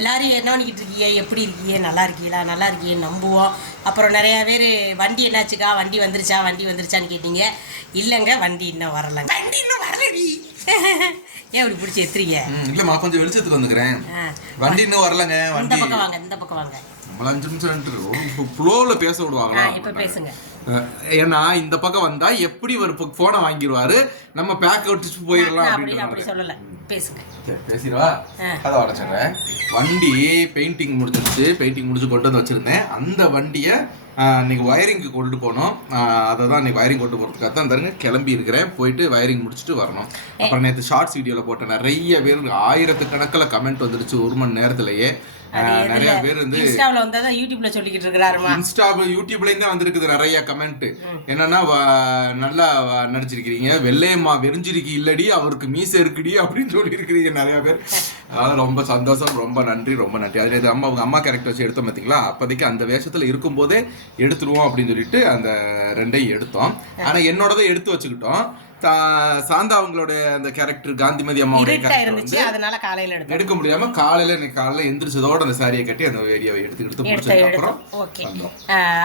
எல்லாரும் என்ன பண்ணிக்கிட்டு இருக்கீங்க எப்படி இருக்கீங்க நல்லா இருக்கீங்களா நல்லா இருக்கீங்க நம்புவோம். அப்புறம் நிறைய பேர் வண்டி என்னாச்சுக்கா? வண்டி வந்துருச்சா? வண்டி வந்துருச்சான்னு கேட்டீங்க. இல்லைங்க வண்டி இன்னும் வரலங்க. வண்டி இன்னும் வரலடி. ஏன் இப்படி பிடிச்சி எத்துறீங்க? ம், இல்லம்மா கொஞ்சம் வெளிச்சத்துக்கு வந்துக்கிறேன். வண்டி இன்னும் வரலங்க இந்த வண்டி. பக்கம் வாங்க இந்த பக்கம் வாங்க. நம்மள அஞ்சு நிமிஷம் ஃப்ளோவில் பேச விடுவாங்களா? இப்போ பேசுங்க. ஏன்னா இந்த பக்கம் வந்தா எப்படி ஒரு போனை வாங்கிடுவாரு நம்ம பேக் விட்டு போயிடலாம் அப்படின்னு சொல்லலை. பேசுங்க. சரி பேசிடுவா? ஆ. அதை உடச்சிடுறேன். வண்டி பெயிண்டிங் முடிஞ்சிருச்சு. பெயிண்டிங் முடிச்சு கொண்டு வந்து வச்சிருந்தேன். அந்த வண்டியை இன்னைக்கு வயரிங்க்கு கொண்டு போனோம். அதை தான் இன்னைக்கு வயரிங் கொண்டு போகிறதுக்காக தான் தருங்க கிளம்பி இருக்கிறேன். போயிட்டு வயரிங் முடிச்சுட்டு வரணும். அப்புறம் நேற்று ஷார்ட்ஸ் வீடியோவில் போட்ட நிறைய பேர் ஆயிரத்துக்கணக்கில் கமெண்ட் வந்துருச்சு ஒரு மணி நேரத்திலேயே. நிறைய பேர் வந்து இன்ஸ்டாவில் வந்தால் தான் யூடியூப்ல சொல்லிக்கிட்டு இருக்கிறாருமா? யூடியூப்லேயும் தான் வந்திருக்குது நிறைய கமெண்ட் என்னன்னா நல்லா நடிச்சிருக்கிறீங்க. வெள்ளையம்மா வெறிஞ்சிருக்கு இல்லடி அவருக்கு மீசை இருக்குடி அப்படின்னு சொல்லி இருக்கிறீங்க நிறைய பேர். அதனால ரொம்ப சந்தோஷம் ரொம்ப நன்றி ரொம்ப நன்றி. அதுல இது அம்மா அவங்க அம்மா கேரக்டர் வச்சு எடுத்தோம் பார்த்தீங்களா அப்போதைக்கு அந்த வேஷத்துல இருக்கும்போதே எடுத்துருவோம் அப்படின்னு சொல்லிட்டு அந்த ரெண்டையும் எடுத்தோம். ஆனா என்னோடதை எடுத்து வச்சுக்கிட்டோம். சாந்தா அவங்களோட அந்த கேரக்டர் காந்திமதி வந்து அதனால காலையில எடுக்க முடியாம காலையில இன்னைக்கு காலையில எந்திரிச்சதோட அந்த சாரியை கட்டி அந்த வீடியோவை எடுத்து எடுத்து முடிச்சதுக்கு ஓகே.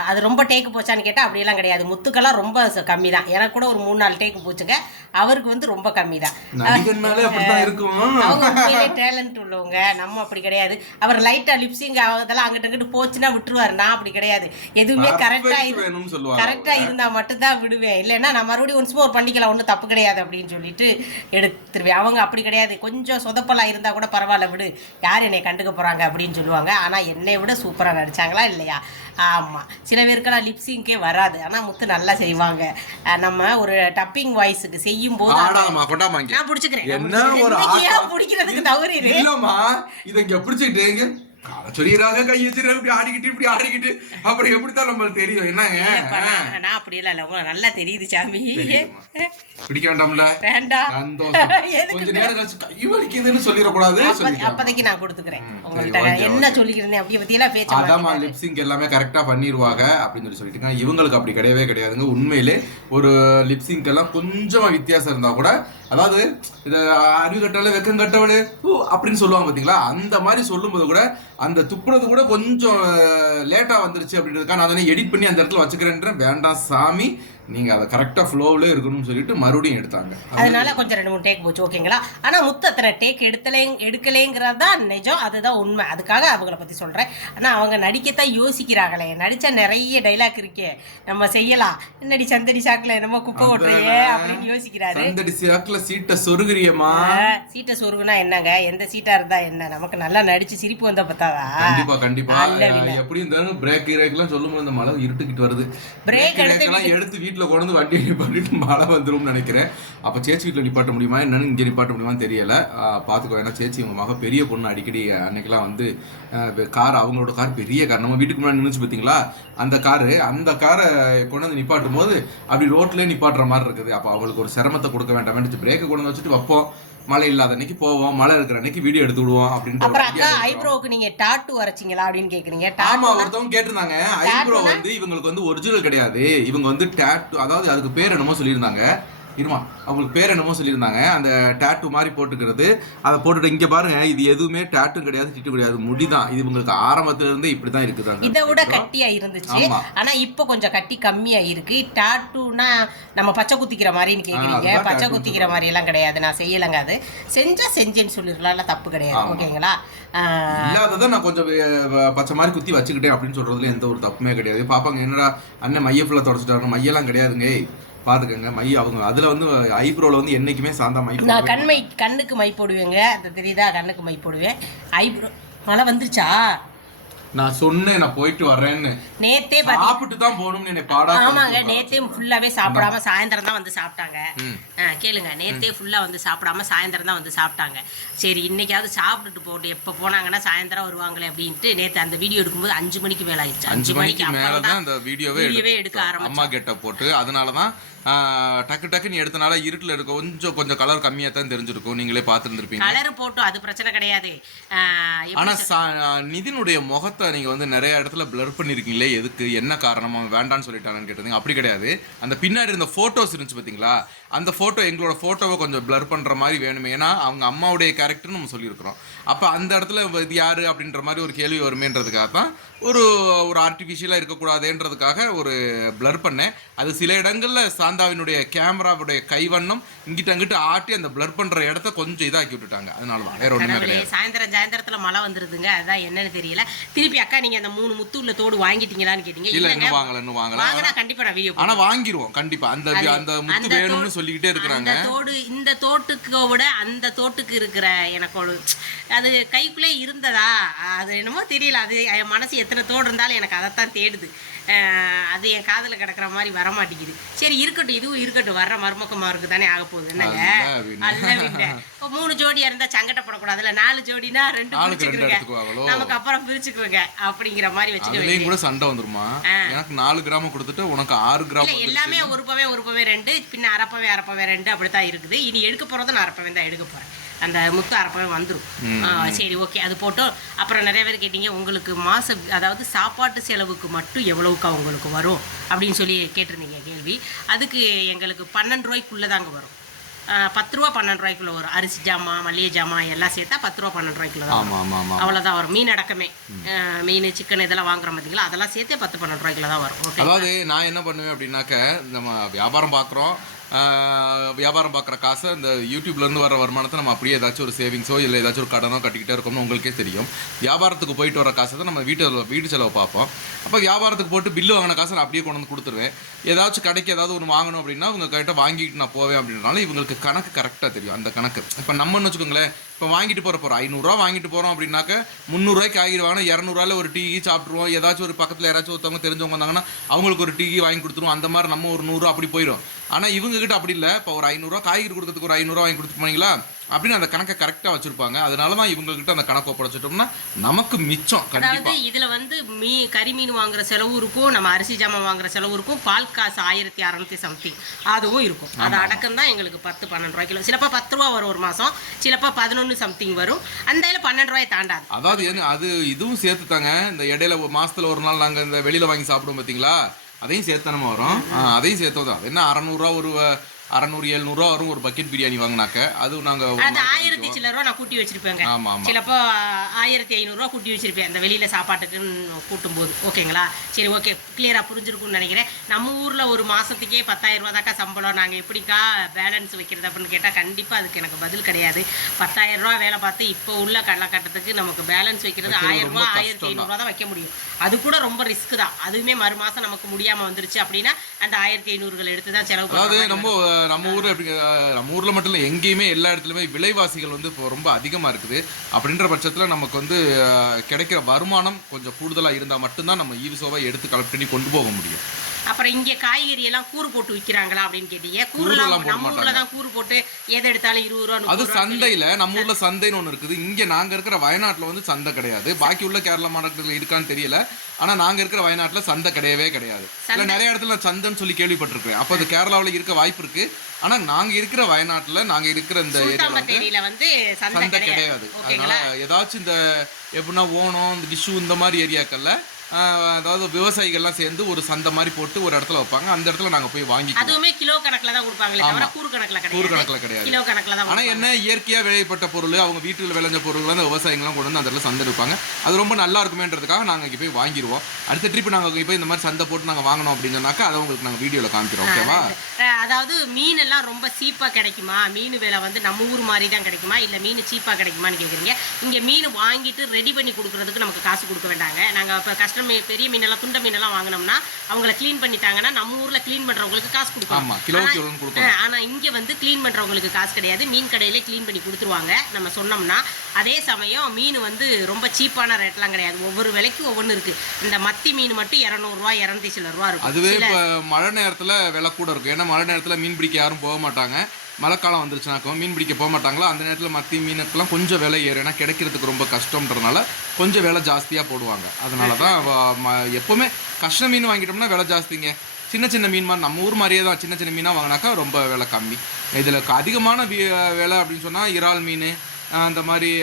அது ரொம்ப டேக்கு போச்சான்னு கேட்டால் அப்படியெல்லாம் கிடையாது. முத்துக்கெல்லாம் ரொம்ப கம்மி தான் எனக்கு கூட ஒரு மூணு நாலு டேக்கு போச்சுங்க. அவருக்கு வந்து ரொம்ப கம்மி தான் டேலண்ட் உள்ளவங்க. நம்ம அப்படி கிடையாது. அவர் லைட்டா லிப்ஸிங் அதெல்லாம் அங்கிட்டு அங்கிட்டு போச்சுன்னா விட்டுருவாரு. நான் அப்படி கிடையாது. எதுவுமே கரெக்டா கரெக்டா இருந்தா மட்டும்தான் விடுவேன். இல்லைன்னா நான் மறுபடியும் ஒன்ஸ் மோர் பண்ணிக்கலாம். ஒன்றும் தப்பு கிடையாது அப்படின்னு சொல்லிட்டு எடுத்துருவேன். அவங்க அப்படி கிடையாது. கொஞ்சம் சொதப்பலா இருந்தா கூட பரவாயில்ல விடு. யார் என்னை கண்டுக்க போறாங்க அப்படின்னு சொல்லுவாங்க. ஆனா என்னை விட சூப்பரா நடிச்சாங்களா இல்லையா? ஆமா. சில பேருக்கெல்லாம் லிப்ஸிங்கே வராது. ஆனா முத்து நல்லா செய்வாங்க. நம்ம ஒரு டப்பிங் வாய்ஸுக்கு செய்யும் போது நான் பிடிச்சிக்கிறேன். பிடிக்கிறதுக்கு தவறு இல்லம்மா இத இங்க பிடிச்சிக்கிட்டு சொல்லிடுறாங்க இப்படி ஆடிக்கிட்டு இப்படி ஆடிக்கிட்டு. அப்புறம் எப்படித்தான் நம்மளுக்கு தெரியும்? நான் அப்படி இல்ல நல்லா தெரியுது சாமி. தெரியுதும்மா. பிடிக்க வேண்டாம்ல? வேண்டாம் சந்தோஷம். எதுக்கு கொஞ்ச நேரம் கழிச்சு கை வலிக்குதுன்னு சொல்லிடக்கூடாது. அப்பதைக்கு நான் கொடுத்துக்கிறேன். என்ன. சொல்லிக்கிறேன் அப்படி பத்தி எல்லாம் பேச்ச அதாம்மா மாட்டேன் லிப்ஸிங் எல்லாமே கரெக்டாக பண்ணிடுவாங்க அப்படின்னு சொல்லி சொல்லிட்டு. இவங்களுக்கு அப்படி கிடையவே கிடையாதுங்க. உண்மையிலே ஒரு லிப்ஸிங்க் எல்லாம் கொஞ்சமா வித்தியாசம் இருந்தா கூட அதாவது இந்த அறிவு கட்டவளே வெக்கம் கட்டவளே ஊ அப்படின்னு சொல்லுவாங்க பார்த்தீங்களா அந்த மாதிரி சொல்லும்போது கூட அந்த துப்புறது கூட கொஞ்சம் லேட்டாக வந்துருச்சு அப்படின்றதுக்காக நான் அதனை எடிட் பண்ணி அந்த இடத்துல வச்சுக்கிறேன்றேன். வேண்டாம் சாமி. நீங்க அதை கரெக்டா ஃப்ளோவில் இருக்கணும்னு சொல்லிட்டு மறுபடியும் எடுத்தாங்க. அதனால கொஞ்சம் ரெண்டு மூணு டேக் போச்சு ஓகேங்களா ஆனா முத்து அத்தனை டேக் எடுத்தலே எடுக்கலேங்கிறது தான் நிஜம் அதுதான் உண்மை. அதுக்காக அவங்கள பத்தி சொல்றேன். ஆனா அவங்க நடிக்கத்தான் யோசிக்கிறாங்களே. நடிச்சா நிறைய டைலாக் இருக்கே. நம்ம செய்யலாம். என்னடி சந்தடி சாக்குல என்னமோ குப்பை ஓட்டுறையே அப்படின்னு யோசிக்கிறாரு. சந்தடி சாக்குல சீட்டை சொருகிறியம்மா. ஆஹ், சீட்டை சொருகுனா என்னங்க? எந்த சீட்டா இருந்தா என்ன? நமக்கு நல்லா நடிச்சு சிரிப்பு வந்த பத்தாதா? கண்டிப்பா கண்டிப்பா. எப்படி இருந்தாலும் பிரேக் எல்லாம் சொல்லும்போது இந்த மழை இருட்டுக்கிட்டு வருது. பிரேக் எடுத்து எடுத்து வீட்டில் கொண்டு வந்து வண்டி நிப்பாட்டிட்டு மழை வந்துரும்னு நினைக்கிறேன். அப்போ சேச்சி வீட்டில் நிப்பாட்ட முடியுமா? என்னன்னு இங்கே நிப்பாட்ட முடியுமான்னு தெரியல. பார்த்துக்கோ ஏன்னா சேச்சி உங்கள் மக பெரிய பொண்ணு அடிக்கடி அன்னைக்கெல்லாம் வந்து கார் அவங்களோட கார் பெரிய கார். நம்ம வீட்டுக்கு முன்னாடி நின்னுச்சு பார்த்தீங்களா அந்த காரு அந்த காரை கொண்டு வந்து நிப்பாட்டும் போது அப்படி ரோட்லேயே நிப்பாட்டுற மாதிரி இருக்குது. அப்போ அவங்களுக்கு ஒரு சிரமத்தை கொடுக்க வேண்டாம் பிரேக்கை கொண்டு வந்து வச்சுட்டு வைப்போம். மழை இல்லாத அன்னைக்கு போவோம் மழை இருக்கிற அன்னைக்கு வீடியோ எடுத்து விடுவோம் அப்படின்ட்டு ஒரு அப்புறம் அக்கா. ஐப்ரோவுக்கு நீங்க டாட்டு வரைச்சிங்களா அப்படின்னு கேக்குறீங்க. ஆமா ஒருத்தவங்க கேட்டிருந்தாங்க. ஐப்ரோ வந்து இவங்களுக்கு வந்து ஒரிஜினல் கிடையாது. இவங்க வந்து டேட்டு அதாவது அதுக்கு பேர் என்னமோ சொல்லியிருந்தாங்க. இருமா? அவங்களுக்கு பேர் என்னமோ சொல்லியிருந்தாங்க. அந்த டேட்டு மாதிரி போட்டுக்கிறது. அதை போட்டுட்டு இங்க பாருங்க இது எதுவுமே டேட்டும் கிடையாது டிட்டு கிடையாது. முடிதான். இது இவங்களுக்கு ஆரம்பத்துல இருந்தே இப்படிதான் இருக்குது இதை விட. கட்டியா இருந்துச்சு. ஆனா இப்போ கொஞ்சம் கட்டி கம்மியா இருக்கு. டாட்டூனா நம்ம பச்சை குத்திக்கிற மாதிரின்னு கேக்குறீங்க. பச்சை குத்திக்கிற மாதிரி எல்லாம் கிடையாது. நான் செய்யலங்க அது. செஞ்சா செஞ்சேன்னு சொல்லிடலாம் தப்பு கிடையாது. ஓகேங்களா? இல்லாததை நான் கொஞ்சம் பச்சை மாதிரி குத்தி வச்சுக்கிட்டேன் அப்படின்னு சொல்றதுல எந்த ஒரு தப்புமே கிடையாது. பாப்பாங்க என்னடா அண்ணன் மைய ஃபுல்லாக தொடச்சிட்டாரு மையெல்லாம் கிடையாதுங்க. ஏய், பாத்துக்கங்க மை அவங்க அதுல வந்து ஐப்ரோல வந்து என்னைக்குமே சாந்தா மை நான் கண்மை கண்ணுக்கு மை போடுவேங்க. அது தெரியுதா? கண்ணுக்கு மை போடுவேன். ஐப்ரோ மழை வந்துருச்சா? நான் சொன்னேன் நான் போயிட்டு வரேன்னு. நேத்தே சாப்பிட்டு தான் போகணும்னு என்னை பாடா ஆமாங்க நேத்தே ஃபுல்லாவே சாப்பிடாம சாயந்தரம் தான் வந்து சாப்பிட்டாங்க. கேளுங்க. நேத்தே ஃபுல்லா வந்து சாப்பிடாம சாயந்தரம் தான் வந்து சாப்பிட்டாங்க. சரி இன்னைக்காவது சாப்பிட்டுட்டு போட்டு எப்போ போனாங்கன்னா சாயந்தரம் வருவாங்களே அப்படின்ட்டு நேத்து அந்த வீடியோ எடுக்கும்போது அஞ்சு மணிக்கு மேல ஆயிடுச்சு அஞ்சு மணிக்கு மேல தான் இந்த வீடியோவே வீடியோவே எடுக்க எடுத்தோம். ஆரம்பிச்சோம். அம்மா கெட்ட போட்டு அதனால தான் டக்கு டக்குன்னு எடுத்தனால இருட்டுல இருக்க கொஞ்சம் கொஞ்சம் கலர் கம்மியா தான் தெரிஞ்சிருக்கும். நீங்களே பார்த்துருந்துருப்பீங்க. கலர் போட்டோம் அது பிரச்சனை கிடையாது. ஆ, எப்படி ஆனா சா- நிதினுடைய முகத்தை நீங்கள் வந்து நிறைய இடத்துல blur பண்ணியிருக்கீங்களே எதுக்கு என்ன காரணம் அவன் வேண்டான்னு சொல்லிட்டாங்கன்னு கேட்டீங்க அப்படி கிடையாது. அந்த பின்னாடி இருந்த ஃபோட்டோஸ் இருந்துச்சு பார்த்தீங்களா அந்த ஃபோட்டோ எங்களோட ஃபோட்டோவை கொஞ்சம் blur பண்ணுற மாதிரி வேணுமே. ஏன்னா அவங்க அம்மாவுடைய கேரக்டர்னு நம்ம சொல்லியிருக்கிறோம். அப்போ அந்த இடத்துல இது யார் அப்படின்ற மாதிரி ஒரு கேள்வி வருமேன்றதுக்காக தான் ஒரு ஒரு ஆர்டிஃபிஷியலாக இருக்கக்கூடாதுன்றதுக்காக ஒரு blur பண்ணேன். அது சில இடங்களில் சாந்தாவினுடைய கேமராவுடைய கைவண்ணம் இங்கிட்ட அங்கிட்ட ஆட்டி அந்த blur பண்ணுற இடத்த கொஞ்சம் இதாக்கி விட்டுட்டாங்க. அதனால தான். வேற கடவுளே கிடையாது. சாயந்தரம் சாயந்தரத்துல மழை வந்துருதுங்க. அதான் என்னன்னு தெரியல. திருப்பி அக்கா நீங்க அந்த மூணு முத்து உள்ள தோடு வாங்கிட்டீங்களான்னு கேட்டீங்க. இல்ல இன்னும் வாங்கல இன்னும் வாங்கல. வாங்கினா கண்டிப்பா நான் வீடியோ ஆனா வாங்கிருவோம். கண்டிப்பா. அந்த அந்த முத்து வேணும்னு சொல்லிக்கிட்டே இருக்கிறாங்க. அந்த தோடு இந்த தோட்டுக்கு விட அந்த தோட்டுக்கு இருக்கிற எனக்கு ஒரு அது கைக்குள்ளே இருந்ததா? அது என்னமோ தெரியல. அது என் மனசு எத்தனை தோடு இருந்தாலும் எனக்கு அதைத்தான் தேடுது. அது என் காதுல கிடக்குற மாதிரி வர மாட்டேங்குது சரி இருக்கட்டும். இதுவும் இருக்கட்டும் வர்ற மருமக்கமா இருக்கு தானே ஆக போகுது. என்னங்க? மூணு ஜோடியா இருந்தா சங்கடப்படக்கூடாதுல்ல? நாலு ஜோடினா ரெண்டு பிரிச்சுக்கிறோங்க நமக்கு அப்புறம் பிரிச்சுக்குவோங்க அப்படிங்கிற மாதிரி வச்சுக்க அதுலயும் வேண்டியது கூட சண்டை வந்துருமா? எனக்கு நாலு கிராம் கொடுத்துட்டு உனக்கு ஆறு கிராம் இல்ல வந்துருச்சு. எல்லாமே ஒரு பவே ஒரு பவே ரெண்டு. பின்ன அரப்பவே அரப்பவே ரெண்டு. அப்படித்தான் இருக்குது. இனி எடுக்க போறதும் நான் அரப்பவே தான் எடுக்க போறேன். அந்த முத்து அரப்பவே வந்துடும் சரி ஓகே. அது போட்டோம். அப்புறம் நிறைய பேர் கேட்டீங்க உங்களுக்கு மாச அதாவது சாப்பாட்டு செலவுக்கு மட்டும் எவ்வளவுக்கா உங்களுக்கு வரும்? அப்படின்னு சொல்லி கேட்டிருந்தீங்க கேள்வி. அதுக்கு எங்களுக்கு பன்னெண்டு ரூபாய்க்குள்ளே தாங்க வரும். பத்து ரூபா பன்னெண்டு ரூபாய்க்குள்ள வரும். அரிசி ஜாமான் மல்லிகை ஜாமான் எல்லாம் சேர்த்தா பத்து ரூபா பன்னெண்டு ரூபாய்க்குள்ள தான் அவ்வளோதான் வரும். மீன் அடக்கமே. மீன் சிக்கன் இதெல்லாம் வாங்குறோம் பார்த்தீங்களா அதெல்லாம் சேர்த்தே பத்து பன்னெண்டு ரூபாய்க்குள்ள தான் வரும். ஓகே. அதாவது நான் என்ன பண்ணுவேன் அப்படின்னாக்க நம்ம வியாபாரம் பார்க்குறோம். வியாபாரம் பார்க்குற காசை இந்த யூடியூப்லேருந்து வர வருமானத்தை நம்ம அப்படியே ஏதாச்சும் ஒரு சேவிங்ஸோ இல்லை ஏதாச்சும் ஒரு கடனோ கட்டிக்கிட்டே இருக்கோம்னு உங்களுக்கே தெரியும். வியாபாரத்துக்கு போயிட்டு வர காசை தான் நம்ம வீட்டு வீட்டு செலவு பார்ப்போம். அப்போ வியாபாரத்துக்கு போட்டு பில்லு வாங்கின காசை நான் அப்படியே கொண்டு வந்து கொடுத்துருவேன். ஏதாச்சும் கடைக்கு ஏதாவது ஒன்று வாங்கணும் அப்படின்னா உங்கள் கிட்ட வாங்கிட்டு நான் போவேன் அப்படின்றனால இவங்களுக்கு கணக்கு கரெக்டாக தெரியும். அந்த கணக்கு. இப்போ நம்மன்னு வச்சுக்கோங்களேன் இப்போ வாங்கிட்டு போகிற போகிறோம் ஐநூறுரூவா வாங்கிட்டு போகிறோம் அப்படின்னாக்க முந்நூறுரூவாய்க்கு காய்கறி இரநூறுவாயில் இரநூறுவால ஒரு டீ சாப்பிட்ருவோம் ஏதாச்சும் ஒரு பக்கத்தில் யாராச்சும் ஒருத்தவங்க தெரிஞ்சவங்க வந்தாங்கன்னா அவங்களுக்கு ஒரு டீ வாங்கி கொடுத்துருவோம். அந்த மாதிரி நம்ம ஒரு நூறுரூவா அப்படி போயிடும் ஆனால் இவங்ககிட்ட அப்படி இல்லை. இப்போ ஒரு ஐநூறுரூவா காய்கறி கொடுக்கறதுக்கு ஒரு ஐநூறுரூவா வாங்கி கொடுத்துட்டு போனீங்களா? அப்படின்னு அந்த கணக்கை கரெக்டாக வச்சுருப்பாங்க. அதனால தான் இவங்ககிட்ட அந்த கணக்கை ஒப்படைச்சிட்டோம்னா நமக்கு மிச்சம் கண்டிப்பாக இதுல வந்து மீ கறி மீன் வாங்குற செலவு இருக்கும் நம்ம அரிசி ஜாமான் வாங்குற செலவு இருக்கும் பால் காசு ஆயிரத்தி அறநூத்தி சம்திங் அதுவும் இருக்கும். அது அடக்கம் தான் எங்களுக்கு பத்து பன்னெண்டு ரூபாய் கிலோ. சிலப்பா பத்து ரூபா வரும் ஒரு மாசம் சிலப்பா பதினொன்று சம்திங் வரும். அந்த இதில் பன்னெண்டு ரூபாய் தாண்டாது. அதாவது அது இதுவும் சேர்த்து தாங்க இந்த இடையில மாசத்துல ஒரு நாள் நாங்கள் இந்த வெளியில வாங்கி சாப்பிடுவோம் பார்த்தீங்களா அதையும் சேர்த்து நம்ம வரும்? அதையும் சேர்த்து தான். என்ன அறநூறுவா ஒரு அறநூறு எழுநூறுவா வரும் ஒரு பக்கெட் பிரியாணி வாங்கினாக்க அது நாங்கள் அது ஆயிரத்தி சில ரூபா நான் கூட்டி வச்சிருப்பேங்க. ஆமா ஆமா. சிலப்போ ஆயிரத்தி ஐநூறுரூவா கூட்டி வச்சிருப்பேன். அந்த வெளியில சாப்பாட்டுக்குன்னு கூட்டும்போது. ஓகேங்களா சரி ஓகே கிளியரா புரிஞ்சிருக்கும்னு நினைக்கிறேன். நம்ம ஊர்ல ஒரு மாசத்துக்கே பத்தாயிரம் ரூபா தாக்கா சம்பளம். நாங்க எப்படிக்கா பேலன்ஸ் வைக்கிறது அப்படின்னு கேட்டா கண்டிப்பா அதுக்கு எனக்கு பதில் கிடையாது. பத்தாயிரம் ரூபா வேலை பார்த்து இப்போ உள்ள காலகட்டத்துக்கு நமக்கு பேலன்ஸ் வைக்கிறது ஆயிரம் ரூபா ஆயிரத்தி ஐநூறுரூவா தான். வைக்க முடியும். அது கூட ரொம்ப ரிஸ்க் தான். அதுவுமே மறு மாசம் நமக்கு முடியாம வந்துருச்சு அப்படின்னா அந்த ஆயிரத்தி ஐநூறுகள் எடுத்து தான் செலவு அதாவது நம்ம நம்ம ஊர் எப்படி நம்ம ஊர்ல மட்டும் இல்லை எங்கேயுமே எல்லா இடத்துலையுமே விலைவாசிகள் வந்து இப்போ ரொம்ப அதிகமா இருக்குது. அப்படின்ற பட்சத்துல நமக்கு வந்து கிடைக்கிற வருமானம் கொஞ்சம் கூடுதலா இருந்தா மட்டும்தான் நம்ம ஈவிசோவை எடுத்து கலெக்ட் பண்ணி கொண்டு போக முடியும். அப்புறம் இங்க காய்கறி எல்லாம் கூறு போட்டு விக்கிறாங்களா அப்படின்னு கேட்டீங்க. கூறுலாம் நம்ம ஊர்ல தான் கூறு போட்டு எதை எடுத்தாலும் இருபது ரூபா அது சந்தையில நம்ம ஊர்ல சந்தைன்னு ஒண்ணு இருக்குது. இங்க நாங்க இருக்கிற வயநாட்டுல வந்து சந்தை கிடையாது. பாக்கி உள்ள கேரளா மாநிலத்துல இருக்கான்னு தெரியல. ஆனா நாங்க இருக்கிற வயநாட்டுல சந்தை கிடையவே கிடையாது. இல்ல நிறைய இடத்துல சந்தைன்னு சொல்லி கேள்விப்பட்டிருக்கேன். அப்ப அது கேரளாவுல இருக்க வாய்ப்பு இருக்கு. ஆனா நாங்க இருக்கிற வயநாட்டுல நாங்க இருக்கிற இந்த ஏரியால வந்து சந்தை கிடையாது. அதனால ஏதாச்சும் இந்த எப்படின்னா ஓணம் இந்த விஷு இந்த மாதிரி ஏரியாக்கள்ல அதாவது விவசாயிகள்லாம் சேர்ந்து ஒரு சந்தை மாதிரி போட்டு ஒரு இடத்துல வைப்பாங்க. அந்த இடத்துல நாங்க போய் வாங்கிக்குவோம். அதுவுமே கிலோ கணக்குல தான் கொடுப்பாங்களே தவிர கூறு கணக்குல கூறு கணக்குல கிடையாது. கிலோ கணக்குல தான் ஆனா என்ன இயற்கையா விளையப்பட்ட பொருள் அவங்க வீட்டுல விளைஞ்ச பொருள் அந்த விவசாயிகள்லாம் கொண்டு வந்து அந்த இடத்துல சந்தை வைப்பாங்க அது ரொம்ப நல்லா இருக்குமேன்றதுக்காக நாங்க இங்க போய் வாங்கிடுவோம் அடுத்த ட்ரிப் நாங்க இங்க போய் இந்த மாதிரி சந்தை போட்டு நாங்க வாங்கணும் அப்படின்னு சொன்னாக்கா அதை உங்களுக்கு நாங்க வீடியோல காமிக்கிறோம் ஓகேவா அதாவது மீன் எல்லாம் ரொம்ப சீப்பா கிடைக்குமா? மீன் விலை வந்து நம்ம ஊர் மாதிரி தான் கிடைக்குமா? இல்ல மீன் சீப்பா கிடைக்குமான்னு கேக்குறீங்க. இங்க மீன் வாங்கிட்டு ரெடி பண்ணி கொடுக்கறதுக்கு நமக்கு காசு கொடுக்க வேண்டாங்க. நாங்க இப்ப கஷ்டம் பெரிய மீனெல்லாம் துண்ட மீனெல்லாம் வாங்கினோம்னா அவங்கள க்ளீன் பண்ணிட்டாங்கன்னா நம்ம ஊர்ல க்ளீன் பண்றவங்களுக்கு காசு கொடுக்கணும் ஆமா கிலோக்கு ஆனா- எவ்வளோன்னு கொடுக்கணும் ஆ, ஆனா இங்க வந்து க்ளீன் பண்றவங்களுக்கு காசு கிடையாது. மீன் கடையிலே க்ளீன் பண்ணி கொடுத்துருவாங்க. நம்ம சொன்னோம்னா அதே சமயம் மீன் வந்து ரொம்ப சீப்பான ரேட்லாம் கிடையாது. ஒவ்வொரு விலைக்கும் ஒவ்வொன்று இருக்கு. இந்த மத்தி மீன் மட்டும் இரநூறுவா இரநூத்தி சில ரூபா இருக்கும். அதுவே மழை நேரத்துல விலை கூட இருக்கும். ஏன்னா மழை நேரத்துல மீன் பிடிக்க யாரும் போக மாட்டாங்க. மழைக்காலம் வந்துருச்சுனாக்கும் மீன் பிடிக்க போக மாட்டாங்களா? அந்த நேரத்தில் மத்தி மீனுக்கெல்லாம் கொஞ்சம் விலை ஏறும். ஏன்னா கிடைக்கிறதுக்கு ரொம்ப கஷ்டம்ன்றதுனால கொஞ்சம் விலை ஜாஸ்தியாக போடுவாங்க. அதனால தான் எப்போவுமே கஷ்ட மீன் வாங்கிட்டோம்னா விலை ஜாஸ்திங்க. சின்ன சின்ன மீன் மாதிரி நம்ம ஊர் மாதிரியே தான் சின்ன சின்ன மீனாக வாங்கினாக்கா ரொம்ப விலை கம்மி. இதில் அதிகமான வி- விலை அப்படின்னு சொன்னால் இறால் மீன் அந்த மாதிரி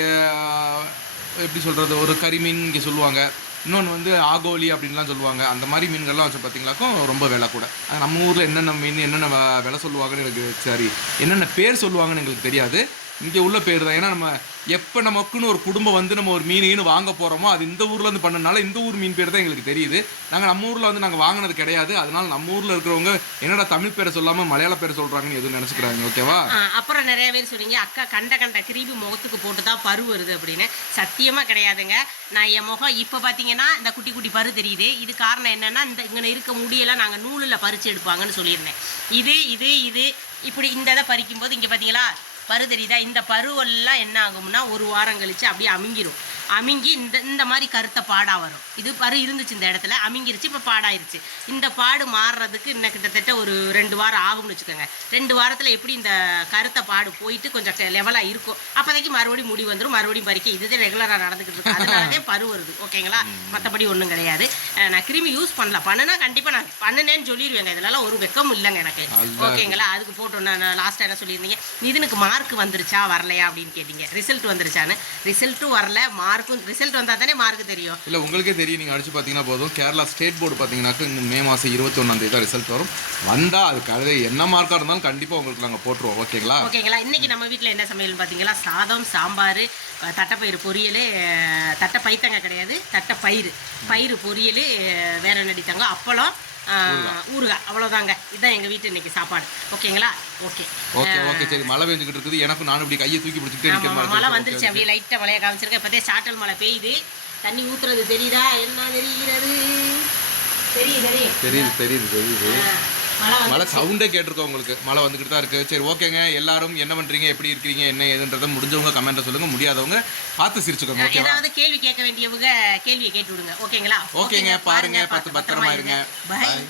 எப்படி சொல்கிறது ஒரு கறி மீன் இங்கே சொல்லுவாங்க. இன்னொன்று வந்து ஆகோலி அப்படின்லாம் சொல்லுவாங்க. அந்த மாதிரி மீன்கள்லாம் வச்சு பார்த்தீங்களாக்கும் ரொம்ப விலை கூட. அது நம்ம ஊரில் என்னென்ன மீன் என்னென்ன விலை சொல்லுவாங்கன்னு எனக்கு சரி என்னென்ன பேர் சொல்லுவாங்கன்னு எங்களுக்கு தெரியாது. இங்கே உள்ள பேர் தான். ஏன்னா நம்ம எப்போ நமக்குன்னு ஒரு குடும்பம் வந்து நம்ம ஒரு மீன் வாங்க போகிறோமோ அது இந்த ஊர்ல இருந்து பண்ணனால இந்த ஊர் மீன் பேர் தான் எங்களுக்கு தெரியுது. நாங்கள் நம்ம ஊரில் வந்து நாங்கள் வாங்கினது கிடையாது. அதனால நம்ம ஊரில் இருக்கிறவங்க என்னடா தமிழ் பேரை சொல்லாமல் மலையாள பேரை சொல்கிறாங்கன்னு எதுவும் நினச்சிக்கிறாங்க ஓகேவா? அப்புறம் நிறைய பேர் சொன்னீங்க அக்கா கண்ட கண்ட கிரீபி முகத்துக்கு போட்டு தான் பரு வருது அப்படின்னு. சத்தியமாக கிடையாதுங்க. நான் என் முகம் இப்போ பார்த்தீங்கன்னா இந்த குட்டி குட்டி பரு தெரியுது. இது காரணம் என்னன்னா இந்த இங்கே இருக்க முடியெல்லாம் நாங்கள் நூலில் பறித்து எடுப்பாங்கன்னு சொல்லியிருந்தேன். இது இது இது. இப்படி இந்த இதை பறிக்கும் போது இங்கே பார்த்தீங்களா பரு தெரியுதா இந்த பருவெல்லாம் என்ன ஆகும்னா ஒரு வாரம் கழிச்சு அப்படியே அமுங்கிடும் அமுங்கி இந்த இந்த மாதிரி கருத்த பாடாக வரும். இது பரு இருந்துச்சு இந்த இடத்துல. அமுங்கிருச்சு இப்போ பாடாயிருச்சு. இந்த பாடு மாறுறதுக்கு இன்னும் கிட்டத்தட்ட ஒரு ரெண்டு வாரம் ஆகும்னு வச்சுக்கோங்க. ரெண்டு வாரத்தில் எப்படி இந்த கருத்த பாடு போயிட்டு கொஞ்சம் லெவலாக இருக்கும். அப்போதைக்கு மறுபடியும் முடி வந்துடும் மறுபடியும் பறிக்க இதுதான் ரெகுலராக நடந்துக்கிட்டு இருக்கு. அதனாலதே பரு வருது. ஓகேங்களா மற்றபடி ஒன்றும் கிடையாது. நான் கிருமி யூஸ் பண்ணல. பண்ணுனா கண்டிப்பாக நான் பண்ணுனேன்னு சொல்லிடுவேங்க இதெல்லாம் ஒரு வெக்கம் இல்லைங்க எனக்கு. ஓகேங்களா அதுக்கு போட்டோம் நான் லாஸ்ட்டாக என்ன சொல்லியிருந்தீங்க? இதுனுக்கு மார்க் வந்துருச்சா வரலையா அப்படின்னு கேட்டீங்க. ரிசல்ட் வந்துருச்சான்னு. ரிசல்ட்டும் வரல. மார்க்கும் ரிசல்ட் வந்தால் தானே மார்க் தெரியும். இல்லை உங்களுக்கே தெரியும். நீங்கள் அடிச்சு பார்த்தீங்கன்னா போதும். கேரளா ஸ்டேட் போர்டு பார்த்தீங்கன்னாக்கா இந்த மே மாதம் இருபத்தொன்னாம் தேதி தான் ரிசல்ட் வரும். வந்தால் அதுக்கு அது என்ன மார்க்காக இருந்தாலும் கண்டிப்பாக உங்களுக்கு நாங்கள் போட்டுருவோம். ஓகேங்களா? ஓகேங்களா? இன்னைக்கு நம்ம வீட்டில் என்ன சமையல் பார்த்தீங்களா சாதம் சாம்பார் தட்டைப்பயிறு பொரியல் தட்டை பைத்தங்க கிடையாது தட்டை பயிறு பயிறு பொரியல் வேற என்ன அடித்தாங்க அப்பளம் ஊறுகாய். அவ்வளோதாங்க இதுதான் எங்கள் வீட்டு இன்னைக்கு சாப்பாடு. ஓகேங்களா? ஓகே. ஓகே ஓகே சரி மழை பெஞ்சுக்கிட்டு இருக்குது. எனக்கும் நானும் இப்படி கையை தூக்கி பிடிச்சிக்கிட்டே மழை. வந்துருச்சு. அப்படியே லைட்டாக மழையை காமிச்சிருக்கேன். இப்போதே சாட்டல் மழை பெய்யுது. தண்ணி ஊத்துறது தெரியுதா? என்ன தெரிகிறது தெரியுது தெரியுது தெரியுது தெரியுது. மழை சவுண்டே கேட்டிருக்கோம் உங்களுக்கு. மழை வந்துக்கிட்டு தான் இருக்குது சரி ஓகேங்க. எல்லாரும் என்ன பண்ணுறீங்க எப்படி இருக்கிறீங்க? என்ன ஏதுன்றதை முடிஞ்சவங்க கமெண்ட்டில் சொல்லுங்கள் முடியாதவங்க பார்த்து சிரிச்சுக்கோங்க. ஓகேவா? ஏதாவது கேள்வி கேட்க வேண்டியவங்க கேள்வியை கேட்டு விடுங்க ஓகேங்களா? ஓகேங்க. பாருங்க. பார்த்து பத்திரமா இருங்க. பாய்